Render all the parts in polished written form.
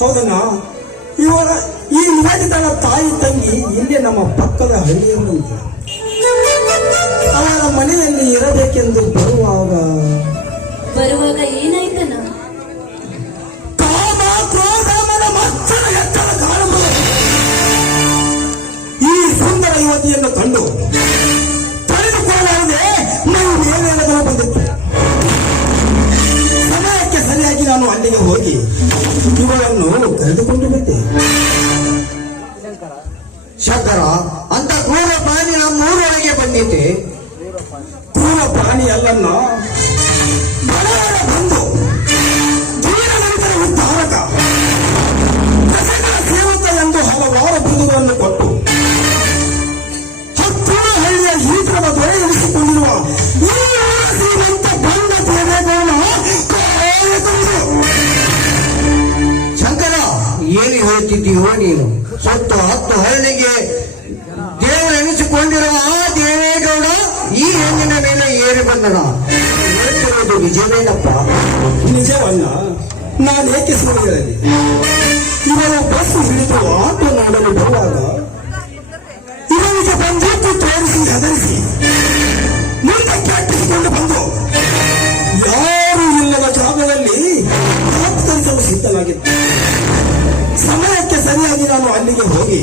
ಹೌದಣ್ಣ, ಇವರ ಈ ನಿವೇದಿತನ ತಾಯಿ ತಂಗಿ ಇಲ್ಲೇ ನಮ್ಮ ಪಕ್ಕದ ಹಳ್ಳಿಯಲ್ಲಿ ಅವರ ಮನೆಯಲ್ಲಿ ಇರಬೇಕೆಂದು ಬರುವಾಗ ಏನಾಯ್ತನ? ಕಾಮ ಕ್ರೋಧಮದ ಮಚ್ಚರ ಎಚ್ಚರ ಕಾಣುವುದು ಈ ಸುಂದರ ಯುವತಿಯನ್ನು ಕಂಡು ತಡೆದುಕೊಳ್ಳಲಾರದೆ ನಾವು ಮೇಲೇರಲು ಬಂದಿತ್ತು. ಸಮಯಕ್ಕೆ ಸರಿಯಾಗಿ ನಾನು ಅಲ್ಲಿಗೆ ಹೋಗಿ ಇವರನ್ನು ಕರೆದುಕೊಂಡು ಬಂದೆ. ಶಂಕರ, ಅಂತ ಕ್ರೂರ ಪ್ರಾಣಿ ನಮ್ಮೂರೊಳಗೆ ಬಂದಿದೆ. ಕ್ರೂರ ಪ್ರಾಣಿ ಅಲ್ಲನ್ನ ಬಡವರ ಬಂದು ದೀನ ನಂತರ ಉದ್ಧಾರಕ ಪ್ರಜೆಗಳ ಸೇವಕ ಎಂದು ಹಲವಾರು ಬಿರುದುಗಳನ್ನು ಕೊಟ್ಟು ಹತ್ತೂರು ಹಳ್ಳಿಯ ಈತನ ದೊರೆ ಎನಿಸಿಕೊಂಡಿರುವ ಈ ಶ್ರೀಮಂತ ಬಂದ ದೇವೇಗೌಡ ಶಂಕರ, ಏನು ಹೇಳ್ತಿದ್ದೀಯೋ ನೀನು? ಸೊತ್ತು 10 ಹಳ್ಳಿಗೆ ದೇವರೆನಿಸಿಕೊಂಡಿರುವ ಆ ದೇವೇಗೌಡ ಈ ಹೆಣ್ಣಿನ ಮೇಲೆ ಏರಿ ಬಂದನ. ಹೇಳ್ತಿರೋದು ನಿಜವೇನಪ್ಪ? ನಿಜವನ್ನ ನಾನೇಕೆ ಸುಳ್ಳು ಹೇಳಲಿ? ಇವರು ಬಸ್ ಹಿಡಿದು ಆಟೋ ನೋಡಲು ಬರುವಾಗ ಇವರಿಗೆ ಬಂದೂಕು ತೋರಿಸಿ ಹೆದರಿಸಿ ಮುಂದಕ್ಕೆ ಅಟ್ಟಿಸಿಕೊಂಡು ಬಂದು ಯಾರು ಇಲ್ಲದ ಜಾಗದಲ್ಲಿ ಕತ್ತರಿಸಲು ಸಿದ್ಧವಾಗಿತ್ತು. ಸಮಯಕ್ಕೆ ಸರಿಯಾಗಿ ನಾನು ಅಲ್ಲಿಗೆ ಹೋಗಿ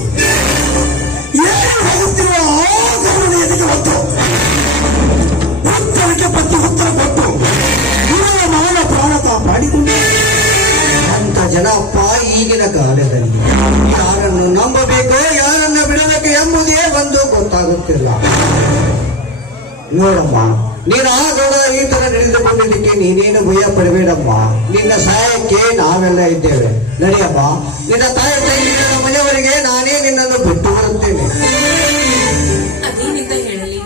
ಏನು ಹೋಗುತ್ತಿರುವ ಆ ಗಮನ ಎದೆಗೆ ಬಂತು. ಉತ್ತರಕ್ಕೆ ಪಟ್ಟು ಉತ್ತರ ಕೊಟ್ಟು ಇವರ ಮಾನ ಪ್ರಾಣ ಕಾಪಾಡಿಕೊಂಡು ಅಂತ ಜನಪ್ಪ ಈಗಿನ ಕಾಲದಲ್ಲಿ ಯಾರನ್ನು ನಂಬಬೇಕೋ ಯಾರನ್ನು ಬಿಡಬೇಕು ಎಂಬುದೇ ಒಂದು ಗೊತ್ತಾಗುತ್ತಿಲ್ಲ. ನೋಡಮ್ಮ, ನೀನು ಆ ಗೌಡ ಈ ತರ ನಡೆದುಕೊಂಡಿದ್ದಕ್ಕೆ ನೀನೇನು ಭಯ ಪಡಬೇಡಮ್ಮ. ನಿನ್ನ ಸಹಾಯಕ್ಕೆ ನಾವೆಲ್ಲ ಇದ್ದೇವೆ. ನಡಿಯಮ್ಮ, ನಿನ್ನ ತಾಯಿ ತಂಗಿನ ಮನೆಯವರಿಗೆ ನಾನೇ ನಿನ್ನನ್ನು ಬಿಟ್ಟು ಬರುತ್ತೇನೆ. ಅದೇನಿಂದ ಹೇಳಲಿ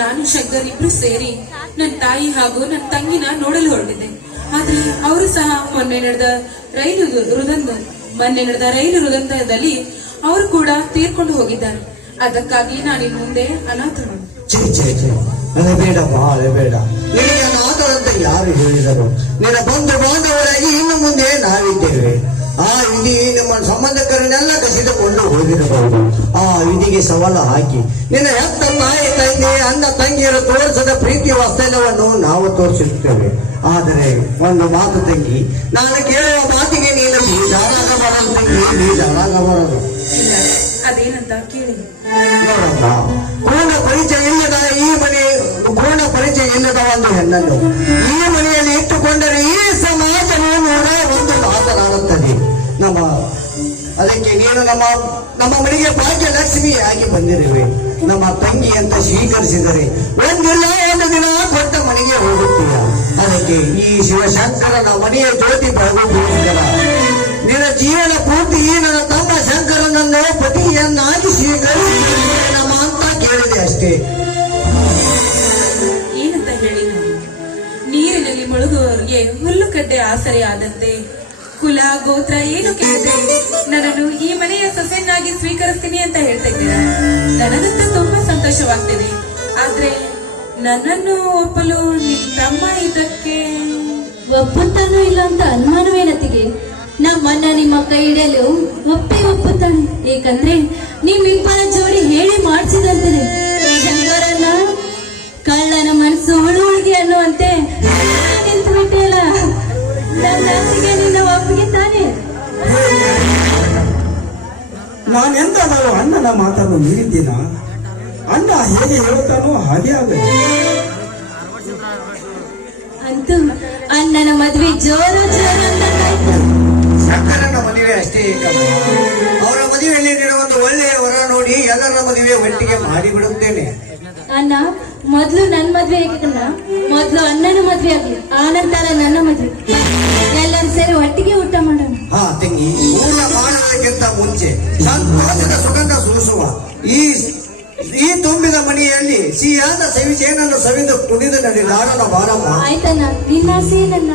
ನಾನು ಶಂಕರ್ ಇಬ್ರು ಸೇರಿ ನನ್ನ ತಾಯಿ ಹಾಗೂ ನನ್ನ ತಂಗಿನ ನೋಡಲು ಹೊರಟಿದೆ. ಆದ್ರೆ ಅವರು ಸಹ ಮೊನ್ನೆ ನಡೆದ ರೈಲು ದುರಂತದಲ್ಲಿ ಅವರು ಕೂಡ ತೀರ್ಕೊಂಡು ಹೋಗಿದ್ದಾರೆ. ಅದಕ್ಕಾಗಿ ನಾನಿನ್ ಮುಂದೆ ಅನಾಥರು. ಅದೇ ಬೇಡಪ್ಪ, ಅದೇ ಬೇಡ. ನಿನಗೆ ಅನಾಥರಂತ ಯಾರು ಹೇಳಿದರು? ನಿನ್ನ ಬಂಧು ಬಾಂಧವರಾಗಿ ಇನ್ನು ಮುಂದೆ ನಾವಿದ್ದೇವೆ. ಆ ವಿಧಿ ನಿಮ್ಮ ಸಂಬಂಧಿಕರನ್ನೆಲ್ಲ ಕಸಿದುಕೊಂಡು ಹೋಗಿರಬಹುದು. ಆ ವಿಧಿಗೆ ಸವಾಲು ಹಾಕಿ ನಿನ್ನ ಹೆತ್ತ ತಾಯಿ ತಂಗಿ ಅಣ್ಣ ತಂಗಿಯರು ತೋರಿಸದ ಪ್ರೀತಿ ವಾತ್ಸಲ್ಯವನ್ನು ನಾವು ತೋರಿಸುತ್ತೇವೆ. ಆದರೆ ಒಂದು ಮಾತು ತಂಗಿ, ನಾನು ಕೇಳುವ ಮಾತಿಗೆ ನೀನು ಬೇಜಾರಾಗಬಾರದು ತಂಗಿ, ಬೇಜಾರಾಗಬಾರದು. ಅದೇನಂತ ಕೇಳಿ. ನೋಡಮ್ಮ, ಪೂರ್ಣ ಪರಿಚಯ ಇಲ್ಲದ ಒಂದು ಹೆಣ್ಣನ್ನು ಈ ಮನೆಯಲ್ಲಿ ಇಟ್ಟುಕೊಂಡರೆ ಈ ಸಮಾಜವು ನೂರ ಒಂದು ಮಾತನಾಡುತ್ತದೆ. ಅದಕ್ಕೆ ನೀನು ನಮ್ಮ ಮನೆಗೆ ಭಾಗ್ಯಲಕ್ಷ್ಮಿಯಾಗಿ ಬಂದಿರುವೆ. ನಮ್ಮ ತಂಗಿ ಅಂತ ಸ್ವೀಕರಿಸಿದರೆ ಒಂದಿಲ್ಲ ಒಂದು ದಿನ ಕೊಟ್ಟ ಮನೆಗೆ ಹೋಗುತ್ತೀಯ. ಅದಕ್ಕೆ ಈ ಶಿವಶಂಕರನ ಮನೆಯ ಜ್ಯೋತಿ ಬೆಳಗುವುದರ ನಿನ್ನ ಜೀವನ ಪೂರ್ತಿ ನನ್ನ ತಮ್ಮ ಶಂಕರನನ್ನು ಪತಿಯನ್ನಾಗಿ ಸ್ವೀಕರಿಸಿ ನಮ್ಮ ಅಂತ ಕೇಳಿದೆ ಅಷ್ಟೇ. ಏನಂತ ಹೇಳಿ ನೀರಿನಲ್ಲಿ ಮುಳುಗುವವರಿಗೆ ಹುಲ್ಲುಕಡ್ಡೆ ಆಸರೆ ಆದಂತೆ ಕುಲ ಗೋತ್ರ ಏನು ಕೇಳಿದೆ ನನ್ನನ್ನು ಈ ಮನೆಯ ಸೊಸೆಯನ್ನಾಗಿ ಸ್ವೀಕರಿಸ್ತೀನಿ ಅಂತ ಹೇಳ್ತಾ ಇದ್ದೀರಾ. ನನಗಂತೂ ತುಂಬಾ ಸಂತೋಷವಾಗ್ತಿದೆ. ಆದ್ರೆ ನನ್ನನ್ನು ಒಪ್ಪಲು ನಿಮ್ ತಮ್ಮ ಇದಕ್ಕೆ ಒಪ್ಪುತ್ತಾನೋ ಇಲ್ಲ ಅಂತ ಅನುಮಾನವೇನತಿಗೆ? ನಮ್ಮನ್ನ ನಿಮ್ಮ ಕೈ ಹಿಡಿಯಲು ಒಪ್ಪುತ್ತಾನೆ. ಏಕಂದ್ರೆ ನಿಮ್ಮಿಬ್ಬರ ಜೋಡಿ ಹೇಳಿ ಮಾಡಿಸಿದಂತಿದೆ. ಶಂಕರನ್ನ ಕಳ್ಳನ ಮನಸ್ಸು ಹುಳುಳಿಗೆ ಅನ್ನುವಂತೆ ನಿಂತು ಬಿಟ್ಟಿಲ್ಲ. ನನ್ನ ನಿನ್ನ ಒಪ್ಪಿಗೆ ತಾನೆ. ನಾನೆಂದಾದರೂ ಅಣ್ಣನ ಮಾತನ್ನು ಮೀರಿದ್ದೀನ? ಅಣ್ಣ ಹೇಗೆ ಹೇಳುತ್ತಾನೋ ಹಾಗೆ ಆಗಲಿ. ಅಂತೂ ಅಣ್ಣನ ಮದ್ವೆ ಜೋರು ಅಂತಾಯ್ತು. ಶಂಕರನ ಮದುವೆ ಅಷ್ಟೇ ಏಕಮ್ಮ. ಅವರ ಮದುವೆಯಲ್ಲಿ ನೀನು ಒಂದು ಒಳ್ಳೆಯ ವರ ನೋಡಿ ಎಲ್ಲರ ಮದುವೆ ಒಟ್ಟಿಗೆ ಮಾಡಿಬಿಡುತ್ತೇನೆ. ಅಣ್ಣ, ಮೊದ್ಲು ನನ್ ಮದ್ವೆ ಆಗಲ್ಲ, ಮೊದ್ಲು ಅಣ್ಣನ ಮದ್ವೆ ಆಗ್ಲಿ, ಆನಂತರ ನನ್ನ ಮದ್ವೆ. ಎಲ್ಲರೂ ಸೇರಿ ಒಟ್ಟಿಗೆ ಊಟ ಮಾಡೋಣ. ಹಾ ತಂಗಿ, ಊಟ ಮಾಡೋದಕ್ಕಿಂತ ಮುಂಚೆ ಸಂತೋಷದ ಸುಗಂಧ ಸೂಸುವ ಈ ತುಂಬಿದ ಮನೆಯಲ್ಲಿ ಸಿಹಿಯಾದ ಸವಿಚೇನನ್ನು ಸವಿದು ಕುಣಿದು ನಡೆದಾಡನ ಬಾರಮ್ಮ. ಆಯ್ತಣ್ಣ, ನಿನ್ನಾಸೆ ನನ್ನ